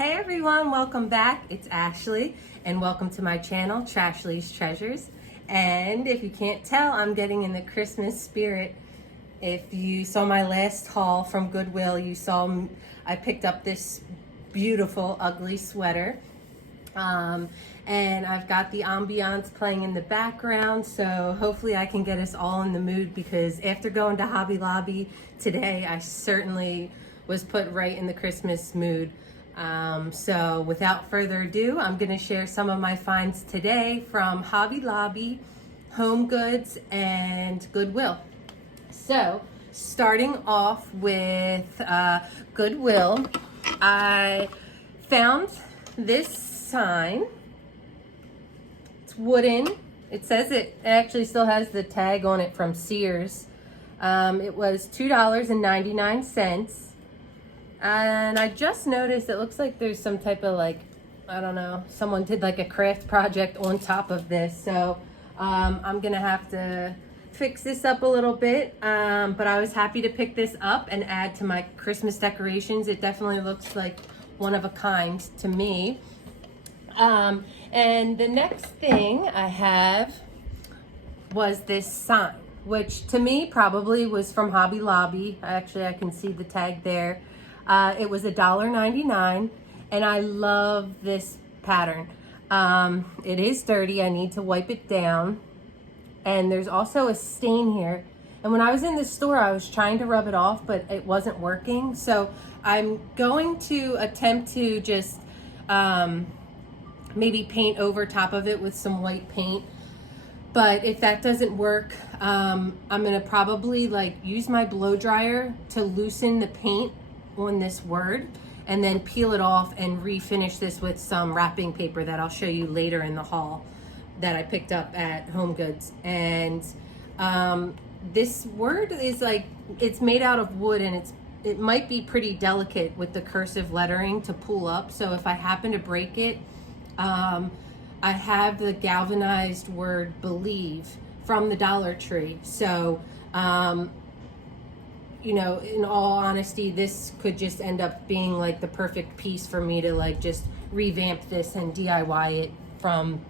Hey everyone, welcome back. It's Ashley and welcome to my channel, Trashly's Treasures. And if you can't tell, I'm getting in the Christmas spirit. If you saw my last haul from Goodwill, you saw I picked up this beautiful ugly sweater. And I've got the ambiance playing in the background, so hopefully I can get us all in the mood, because after going to Hobby Lobby today, I certainly was put right in the Christmas mood. So without further ado, I'm going to share some of my finds today from Hobby Lobby, Home Goods, and Goodwill. So starting off with Goodwill, I found this sign. It's wooden. It says it actually still has the tag on it from Sears. It was $2.99. And I just noticed it looks like there's some type of, like, I don't know, someone did like a craft project on top of this. So I'm gonna have to fix this up a little bit. But I was happy to pick this up and add to my Christmas decorations. It definitely looks like one of a kind to me. And the next thing I have was this sign, which to me probably was from Hobby Lobby. Actually, I can see the tag there. It was $1.99, and I love this pattern. It is dirty. I need to wipe it down. And there's also a stain here. And when I was in the store, I was trying to rub it off, but it wasn't working. So I'm going to attempt to just maybe paint over top of it with some white paint. But if that doesn't work, I'm gonna probably like use my blow dryer to loosen the paint on this word and then peel it off and refinish this with some wrapping paper that I'll show you later in the haul that I picked up at Home Goods. And this word is like, it's made out of wood, and it might be pretty delicate with the cursive lettering to pull up. So if I happen to break it, I have the galvanized word believe from the Dollar Tree. So you know, in all honesty, this could just end up being like the perfect piece for me to like just revamp this and DIY it from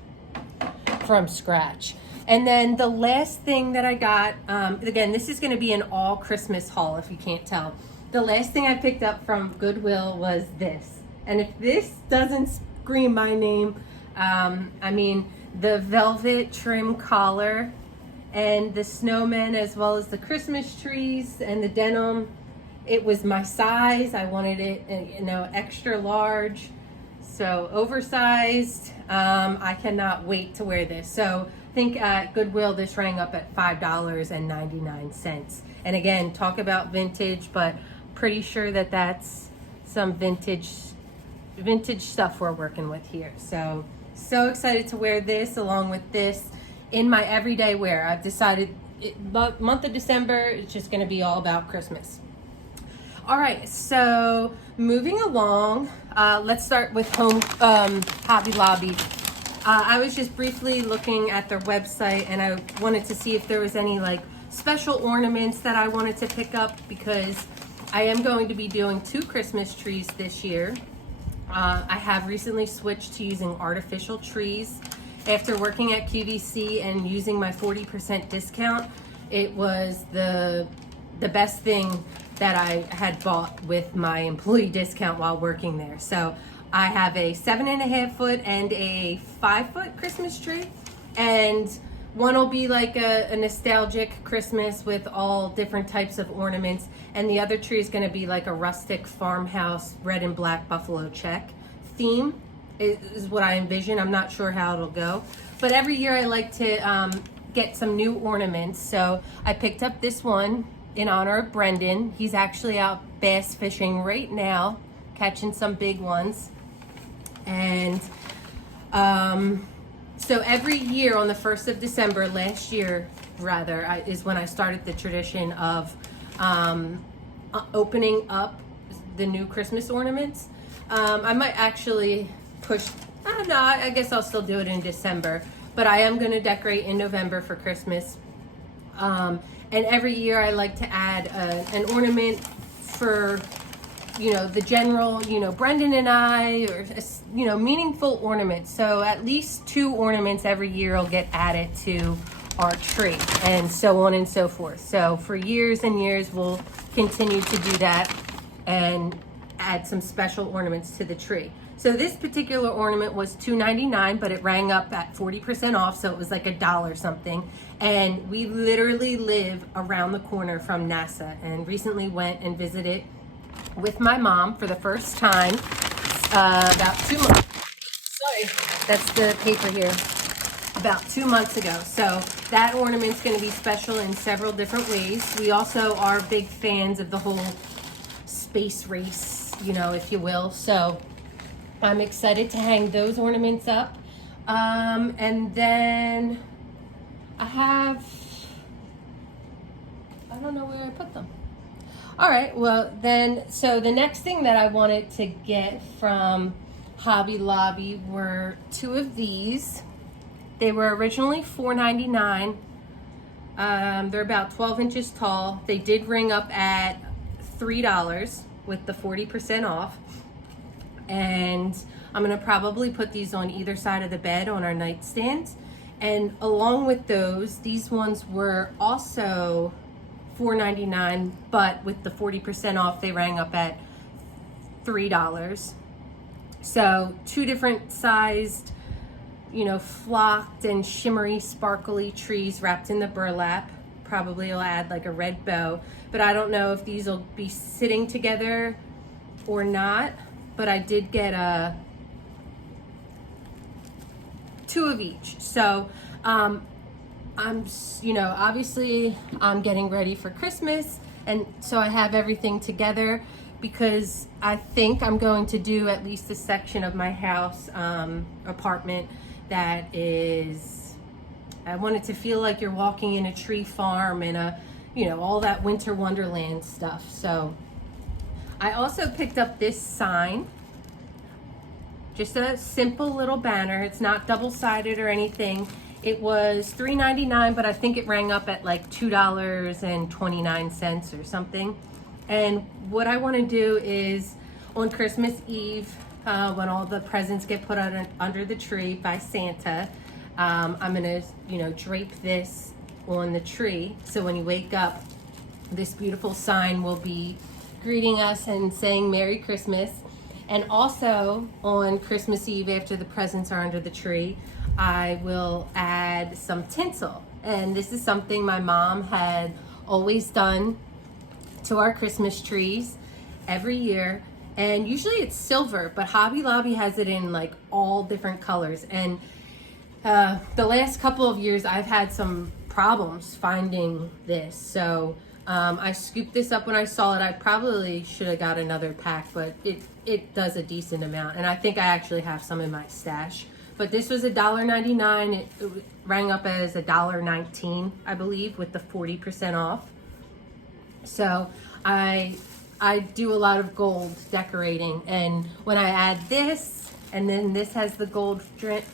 scratch. And then the last thing that I got, again, this is going to be an all Christmas haul if you can't tell. The last thing I picked up from Goodwill was this. And if this doesn't scream my name, I mean, the velvet trim collar and the snowmen, as well as the Christmas trees and the denim. It was my size. I wanted it, you know, extra large, so oversized. I cannot wait to wear this. So I think at Goodwill this rang up at $5.99. And again, talk about vintage, but pretty sure that that's some vintage stuff we're working with here. So excited to wear this along with this in my everyday wear. I've decided month of December, it's just gonna be all about Christmas. All right, so moving along, let's start with Hobby Lobby. I was just briefly looking at their website, and I wanted to see if there was any like special ornaments that I wanted to pick up, because I am going to be doing 2 Christmas trees this year. I have recently switched to using artificial trees. After working at QVC and using my 40% discount, it was the best thing that I had bought with my employee discount while working there. So I have a 7.5 foot and a 5 foot Christmas tree, and one will be like a nostalgic Christmas with all different types of ornaments, and the other tree is going to be like a rustic farmhouse red and black buffalo check theme is what I envision. I'm not sure how it'll go, but every year I like to get some new ornaments. So I picked up this one in honor of Brendan. He's actually out bass fishing right now, catching some big ones. And so every year on the 1st of December, last year rather, is when I started the tradition of opening up the new Christmas ornaments. I might actually I don't know, I guess I'll still do it in December, but I am going to decorate in November for Christmas. And every year I like to add an ornament for you know, the general, you know, Brendan and I, or, you know, meaningful ornaments. So at least 2 ornaments every year will get added to our tree, and so on and so forth. So for years and years, we'll continue to do that and add some special ornaments to the tree. So this particular ornament was $2.99, but it rang up at 40% off, so it was like $1 something. And we literally live around the corner from NASA, and recently went and visited with my mom for the first time about 2 months. Sorry, that's the paper here. About 2 months ago. So that ornament's going to be special in several different ways. We also are big fans of the whole space race, you know, if you will. So I'm excited to hang those ornaments up. And then I don't know where I put them. All right, well then, so the next thing that I wanted to get from Hobby Lobby were 2 of these. They were originally $4.99. They're about 12 inches tall. They did ring up at $3 with the 40% off. And I'm gonna probably put these on either side of the bed on our nightstand. And along with those, these ones were also $4.99, but with the 40% off, they rang up at $3. So 2 different sized, you know, flocked and shimmery, sparkly trees wrapped in the burlap. Probably will add like a red bow, but I don't know if these will be sitting together or not. But I did get 2 of each. So I'm, you know, obviously I'm getting ready for Christmas, and so I have everything together because I think I'm going to do at least a section of my house, apartment, that is, I want it to feel like you're walking in a tree farm and you know, all that winter wonderland stuff. So I also picked up this sign, just a simple little banner. It's not double-sided or anything. It was $3.99, but I think it rang up at like $2.29 or something. And what I want to do is on Christmas Eve, when all the presents get put under the tree by Santa, I'm gonna, you know, drape this on the tree. So when you wake up, this beautiful sign will be greeting us and saying Merry Christmas. And also on Christmas Eve, after the presents are under the tree, I will add some tinsel. And this is something my mom had always done to our Christmas trees every year. And usually it's silver, but Hobby Lobby has it in like all different colors. And the last couple of years I've had some problems finding this. So I scooped this up when I saw it. I probably should have got another pack, but it does a decent amount. And I think I actually have some in my stash. But this was $1.99. It rang up as $1.19, I believe, with the 40% off. So I do a lot of gold decorating, and when I add this, and then this has the gold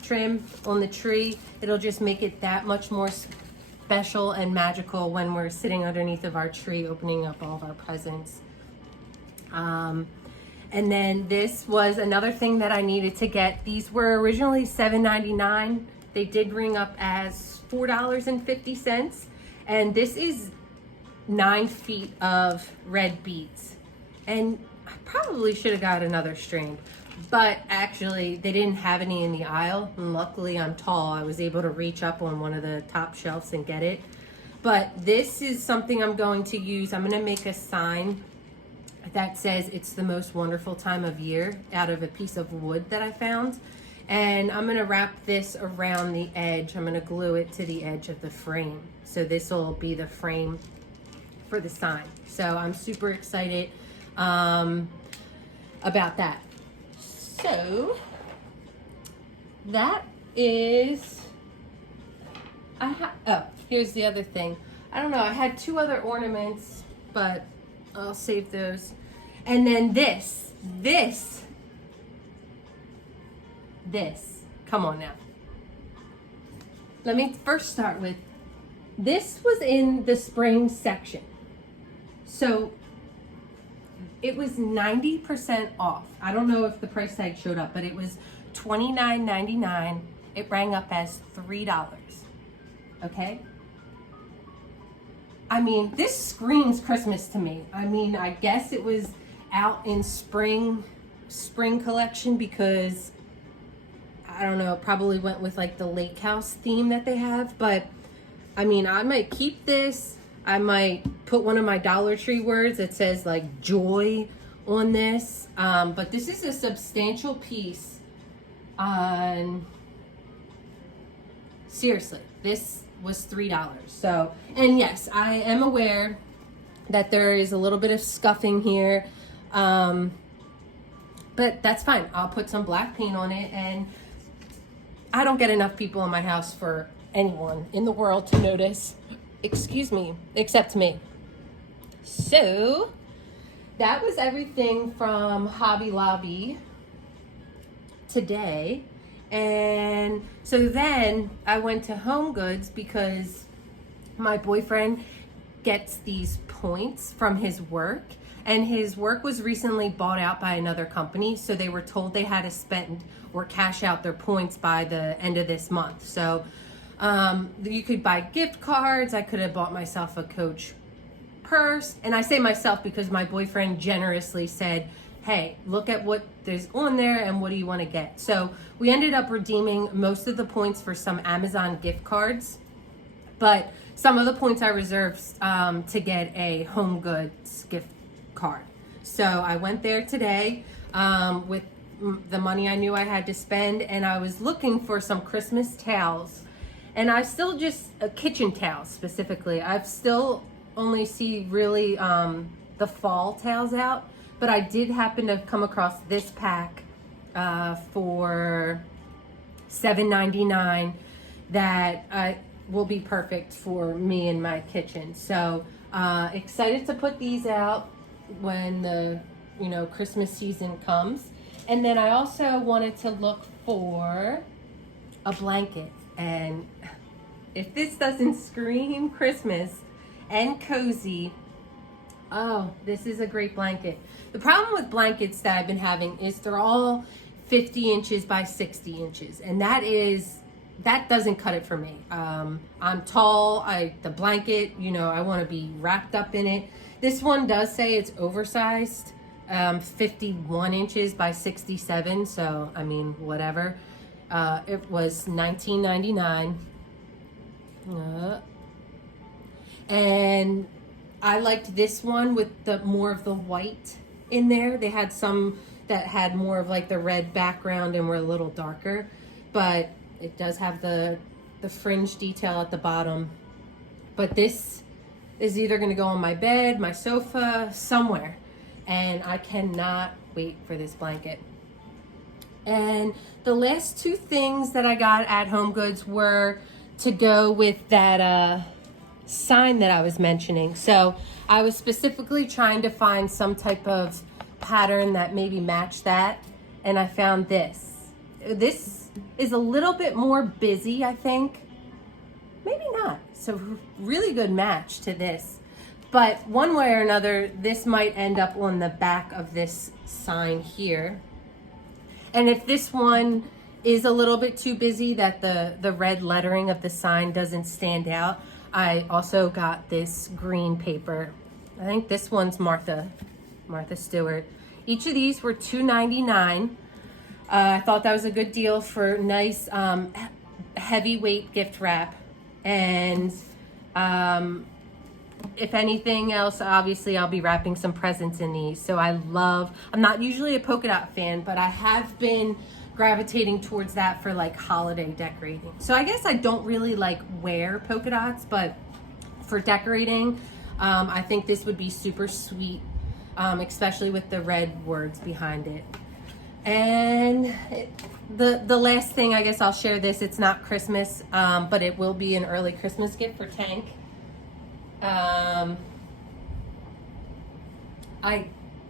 trim on the tree, it'll just make it that much more special and magical when we're sitting underneath of our tree opening up all of our presents. And then this was another thing that I needed to get. These were originally $7.99. They did ring up as $4.50, and this is 9 feet of red beads. And I probably should have got another string, but actually they didn't have any in the aisle. And luckily I'm tall. I was able to reach up on one of the top shelves and get it. But this is something I'm going to use. I'm going to make a sign that says it's the most wonderful time of year out of a piece of wood that I found. And I'm going to wrap this around the edge. I'm going to glue it to the edge of the frame. So this will be the frame for the sign. So I'm super excited about that. So that is, oh, here's the other thing. I don't know, I had 2 other ornaments, but I'll save those. And then this, come on now. Let me first start with, this was in the spring section. So it was 90% off. I don't know if the price tag showed up, but it was $29.99. It rang up as $3. Okay? I mean, this screams Christmas to me. I mean, I guess it was out in spring collection because, I don't know, it probably went with like the lake house theme that they have. But I mean, I might keep this. I might put one of my Dollar Tree words that says like joy on this. But this is a substantial piece on, seriously, this was $3. So, and yes, I am aware that there is a little bit of scuffing here. But that's fine. I'll put some black paint on it, and I don't get enough people in my house for anyone in the world to notice, excuse me, except me. So that was everything from Hobby Lobby today. And so then I went to Home Goods because my boyfriend gets these points from his work, and his work was recently bought out by another company, so they were told they had to spend or cash out their points by the end of this month. So you could buy gift cards. I could have bought myself a Coach purse, and I say myself because my boyfriend generously said, hey, look at what there's on there and what do you want to get. So we ended up redeeming most of the points for some Amazon gift cards, but some of the points I reserved to get a Home Goods gift card. So I went there today with the money I knew I had to spend, and I was looking for some Christmas towels, and I still just kitchen towels specifically. I've still only see really the fall towels out, but I did happen to come across this pack for $7.99 that will be perfect for me and my kitchen. So excited to put these out when the Christmas season comes. And then I also wanted to look for a blanket, and if this doesn't scream Christmas and cozy, oh, this is a great blanket. The problem with blankets that I've been having is they're all 50 inches by 60 inches, and that doesn't cut it for me. I'm tall. The blanket, I want to be wrapped up in it. This one does say it's oversized, 51 inches by 67. So, I mean, whatever. It was $19.99. And I liked this one with the more of the white in there. They had some that had more of like the red background and were a little darker, but it does have the fringe detail at the bottom. But this is either going to go on my bed, my sofa, somewhere, and I cannot wait for this blanket. And the last two things that I got at Home Goods were to go with that sign that I was mentioning. So I was specifically trying to find some type of pattern that maybe matched that, and I found this. This is a little bit more busy, I think. Maybe not. It's a really good match to this. But one way or another, this might end up on the back of this sign here. And if this one is a little bit too busy that the red lettering of the sign doesn't stand out, I also got this green paper. I think this one's Martha Stewart. Each of these were $2.99. I thought that was a good deal for nice heavyweight gift wrap. And if anything else, obviously I'll be wrapping some presents in these. So I'm not usually a polka dot fan, but I have been gravitating towards that for like holiday decorating. So I guess I don't really like wear polka dots, but for decorating, I think this would be super sweet, especially with the red words behind it. And the last thing, I guess I'll share this. It's not Christmas, but it will be an early Christmas gift for Tank. I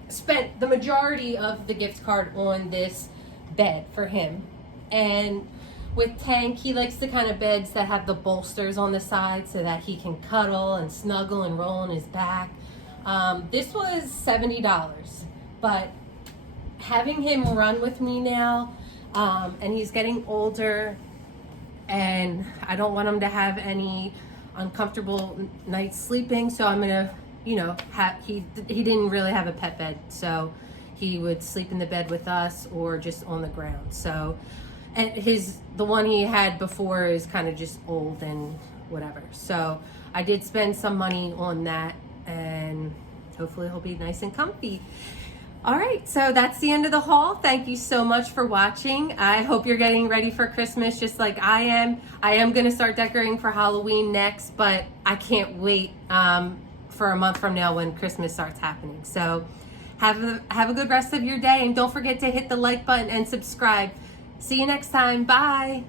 spent the majority of the gift card on this bed for him. And with Tank, he likes the kind of beds that have the bolsters on the side so that he can cuddle and snuggle and roll on his back. This was $70, but having him run with me now, and he's getting older, and I don't want him to have any uncomfortable nights sleeping, so I'm gonna, you know, he didn't really have a pet bed, so he would sleep in the bed with us or just on the ground. So, and the one he had before is kind of just old and whatever. So I did spend some money on that, and hopefully he'll be nice and comfy. All right, so that's the end of the haul. Thank you so much for watching. I hope you're getting ready for Christmas just like I am. I am gonna start decorating for Halloween next, but I can't wait for a month from now when Christmas starts happening. So have a good rest of your day, and don't forget to hit the like button and subscribe. See you next time. Bye.